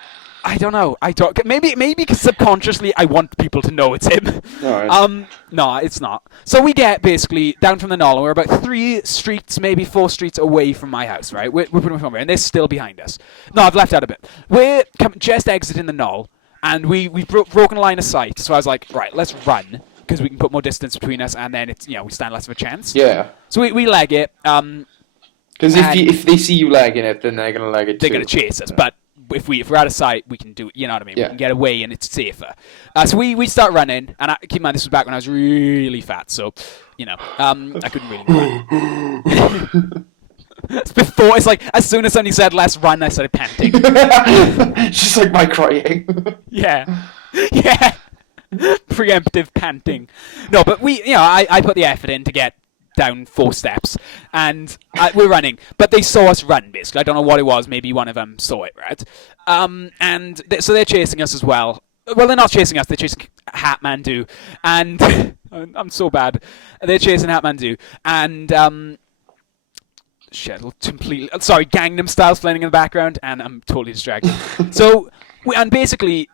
I don't know. Maybe because subconsciously I want people to know it's him. No, No, it's not. So we get basically down from the Knoll, and we're about 3 streets, maybe 4 streets away from my house, right? We're pretty much over, and they're still behind us. No, I've left out a bit. We're just exiting the Knoll, and we've broken a line of sight. So I was like, right, let's run, because we can put more distance between us, and then it's, we stand less of a chance. Yeah. So we leg it. Because if they see you lagging it, then they're gonna lag it too. They're gonna chase us, but if we're out of sight, we can do it. You know what I mean? Yeah. We can get away, and it's safer. So we start running, and keep in mind this was back when I was really fat, so I couldn't really run. It's before. It's like as soon as somebody said let's run, I started panting. Just like my crying. Yeah. Preemptive panting. No, but I put the effort in to get down 4 steps, and we're running, but they saw us run, basically. I don't know what it was, maybe one of them saw it, right? So they're chasing us as well. Well, they're not chasing us, they're chasing Hatmandu, and I'm so bad. They're chasing Hatmandu, and completely, sorry, Gangnam Style's playing in the background, and I'm totally distracted. So basically,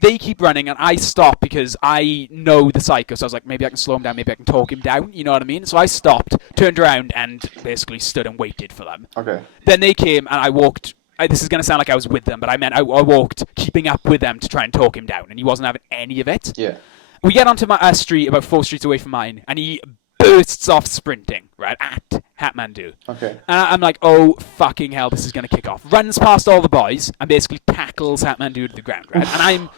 they keep running, and I stop because I know the psycho. So I was like, maybe I can slow him down, maybe I can talk him down. You know what I mean? So I stopped, turned around, and basically stood and waited for them. Okay. Then they came, and I walked. This is going to sound like I was with them, but I meant I walked, keeping up with them to try and talk him down, and he wasn't having any of it. Yeah. We get onto my street, about 4 streets away from mine, and he bursts off sprinting, right, at Hatmandu. Okay. And I'm like, oh, fucking hell, this is going to kick off. Runs past all the boys and basically tackles Hatmandu to the ground, right? And I'm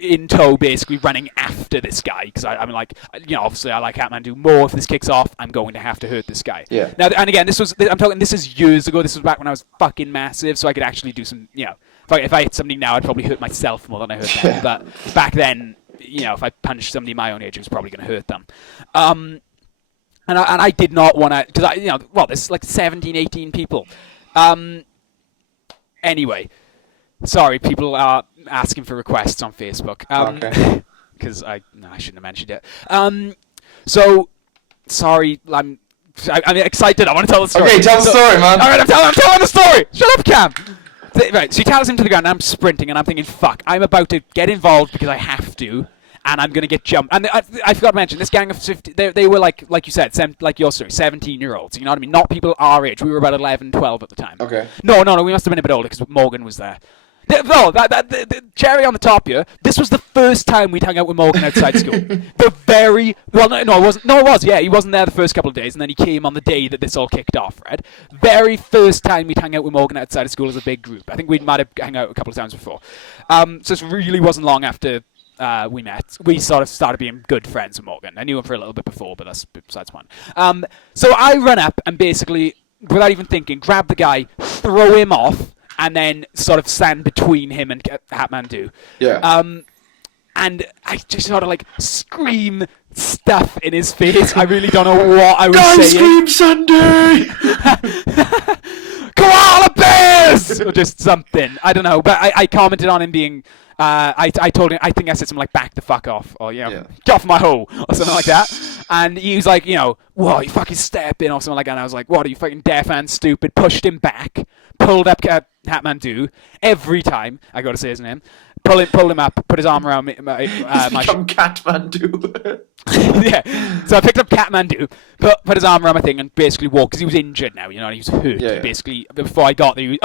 in tow, basically running after this guy, because I'm like, obviously I like Hatmandu more. If this kicks off, I'm going to have to hurt this guy. Yeah. Now, and again, this is years ago. This was back when I was fucking massive, so I could actually do some, if I hit somebody now, I'd probably hurt myself more than I hurt them. But back then, if I punched somebody my own age, it was probably going to hurt them. And I did not want to, because there's like 17, 18 people. Anyway, sorry, people are asking for requests on Facebook. Okay. Because I shouldn't have mentioned it. So, sorry, I'm excited. I want to tell the story. Okay, tell the story, man. All right, I'm telling the story. Shut up, Cam. Right, so he tells him to the ground, and I'm sprinting, and I'm thinking, fuck, I'm about to get involved because I have to. And I'm going to get jumped. And I forgot to mention, this gang of 50, they were like you said, like your story, 17-year-olds. You know what I mean? Not people our age. We were about 11, 12 at the time. Okay. No, we must have been a bit older because Morgan was there. No, the cherry on the top here, this was the first time we'd hung out with Morgan outside school. It wasn't. No, it was, yeah. He wasn't there the first couple of days, and then he came on the day that this all kicked off, right? Very first time we'd hung out with Morgan outside of school as a big group. I think we might have hung out a couple of times before. So it really wasn't long after we met. We sort of started being good friends with Morgan. I knew him for a little bit before, but that's besides one. So I run up and basically, without even thinking, grab the guy, throw him off, and then sort of stand between him and Kathmandu. Yeah. And I just sort of like scream stuff in his face. I really don't know what I was Guys, saying. scream Sunday! Koala bears! Or just something. I don't know. But I commented on him being... I told him, I think I said something like, back the fuck off. Or, get off my hole. Or something like that. And he was like, whoa, you fucking step in. Or something like that. And I was like, what, are you fucking deaf and stupid? Pushed him back. Pulled up Kathmandu. Every time. I got to say his name. Pulled him up, put his arm around me. He's become Kathmandu. Yeah. So I picked up Kathmandu, put his arm around my thing, and basically walked, because he was injured now, and he was hurt. Yeah. Basically, before I got there.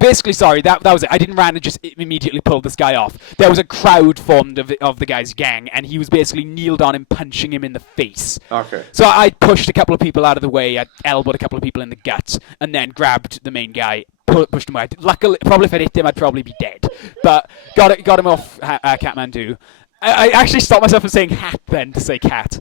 Basically, sorry, that was it. I didn't run and just immediately pull this guy off. There was a crowd formed of the guy's gang, and he was basically kneeled on him, punching him in the face. Okay. So I pushed a couple of people out of the way, I elbowed a couple of people in the guts, and then grabbed the main guy, pushed him away. Luckily, probably if I hit him, I'd probably be dead. But got him off Kathmandu. I actually stopped myself from saying hat then to say cat.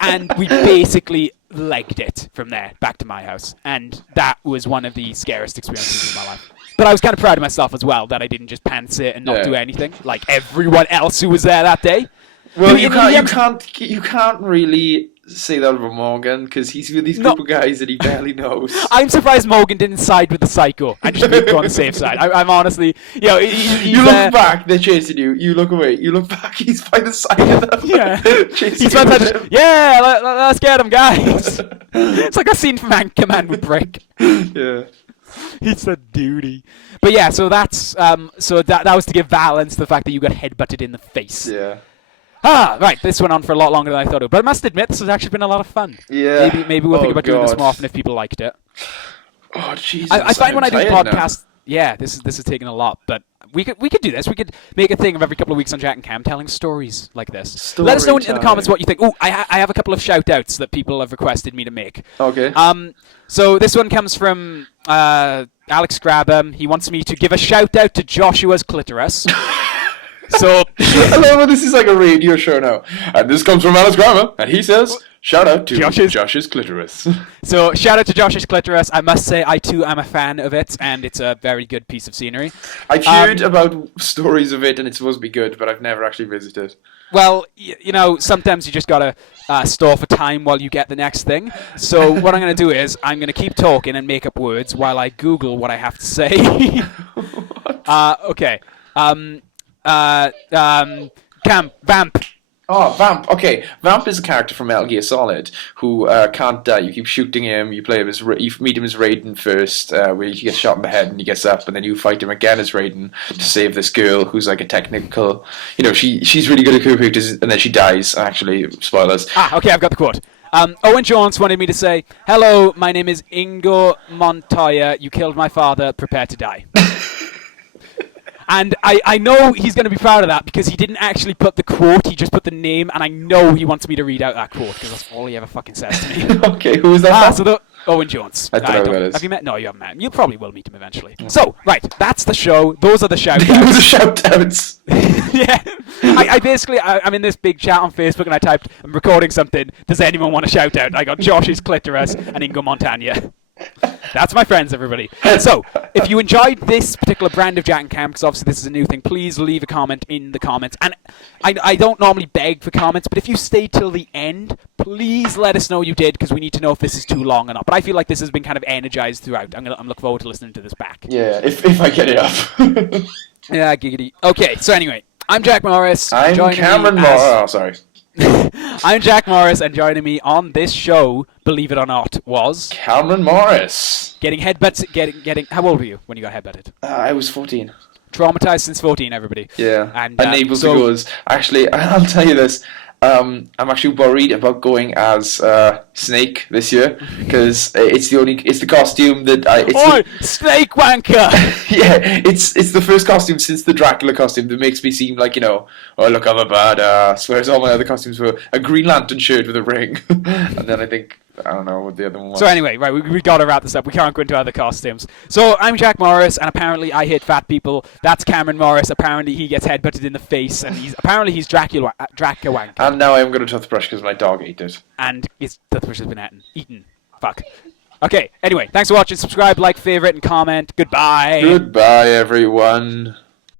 And we basically legged it from there back to my house. And that was one of the scariest experiences of my life. But I was kind of proud of myself as well that I didn't just pants it and not do anything like everyone else who was there that day. Well, you can't really say that about Morgan because he's with these group of guys that he barely knows. I'm surprised Morgan didn't side with the psycho and just go on the safe side. I'm honestly, you look back, they're chasing you. You look away. You look back, he's by the side of them. Yeah, he's let's get him, guys. It's like a scene from Anchorman with Brick. Yeah. It's a duty. But yeah, so that's that was to give balance to the fact that you got headbutted in the face. Yeah. Right. This went on for a lot longer than I thought it would. But I must admit, this has actually been a lot of fun. Yeah. Maybe we'll think about doing this more often if people liked it. Oh, Jesus. I find when I do podcasts, this is taking a lot, but we could do this. We could make a thing of every couple of weeks on Jack and Cam telling stories like this. Let us know in the comments what you think. Oh, I have a couple of shout-outs that people have requested me to make. Okay. So this one comes from Alex Grabham. He wants me to give a shout-out to Joshua's clitoris. So I love how this is like a radio show now. And this comes from Alex Grabham, and he says, shout out to Josh's clitoris. So shout out to Josh's clitoris. I must say, I too am a fan of it, and it's a very good piece of scenery. I've heard about stories of it, and it's supposed to be good, but I've never actually visited. Well, sometimes you just gotta store for time while you get the next thing. So what I'm gonna do is I'm gonna keep talking and make up words while I Google what I have to say. Okay. Vamp. Oh, Vamp. Okay, Vamp is a character from Metal Gear Solid who can't die. You keep shooting him. You play him as you meet him as Raiden first, where he gets shot in the head and he gets up, and then you fight him again as Raiden to save this girl who's like a technical. She's really good at computers, and then she dies. Actually, spoilers. Okay, I've got the quote. Owen Jones wanted me to say, "Hello, my name is Ingo Montoya. You killed my father. Prepare to die." And I know he's going to be proud of that because he didn't actually put the quote, he just put the name, and I know he wants me to read out that quote because that's all he ever fucking says to me. Okay, who is that? Owen Jones. I don't know who that is. Have you met? No, you haven't met him. You probably will meet him eventually. So, right, that's the show. Those are the shout-outs. Those are the shout-outs. Yeah. I basically, I'm in this big chat on Facebook and I typed, I'm recording something, does anyone want a shout-out? I got Josh's clitoris and Ingo Montagna. That's my friends, everybody. So, if you enjoyed this particular brand of Jack and Cam, because obviously this is a new thing, please leave a comment in the comments. And I don't normally beg for comments, but if you stay till the end, please let us know you did, because we need to know if this is too long or not. But I feel like this has been kind of energized throughout. I'm looking forward to listening to this back. Yeah, if I get it up. Yeah, giggity. Okay, so anyway, I'm Jack Morris. I'm Cameron Morris. Oh, sorry. I'm Jack Morris, and joining me on this show, believe it or not, was Cameron Morris. Getting headbutts. Getting. How old were you when you got headbutted? I was 14. Traumatized since 14, everybody. Yeah. And able to go as. Actually, I'll tell you this. I'm actually worried about going as Snake this year because it's the costume that Snake wanker! Yeah, it's the first costume since the Dracula costume that makes me seem like, oh look, I'm a badass, whereas all my other costumes were a Green Lantern shirt with a ring. And then I don't know what the other one was. So anyway, right, we got to wrap this up. We can't go into other costumes. So I'm Jack Morris, and apparently I hit fat people. That's Cameron Morris. Apparently he gets headbutted in the face, and he's Dracula wanker. And now I'm going to toothbrush because my dog ate it. And his toothbrush has been eaten. Fuck. Okay, anyway, thanks for watching. Subscribe, like, favorite, and comment. Goodbye. Goodbye, everyone.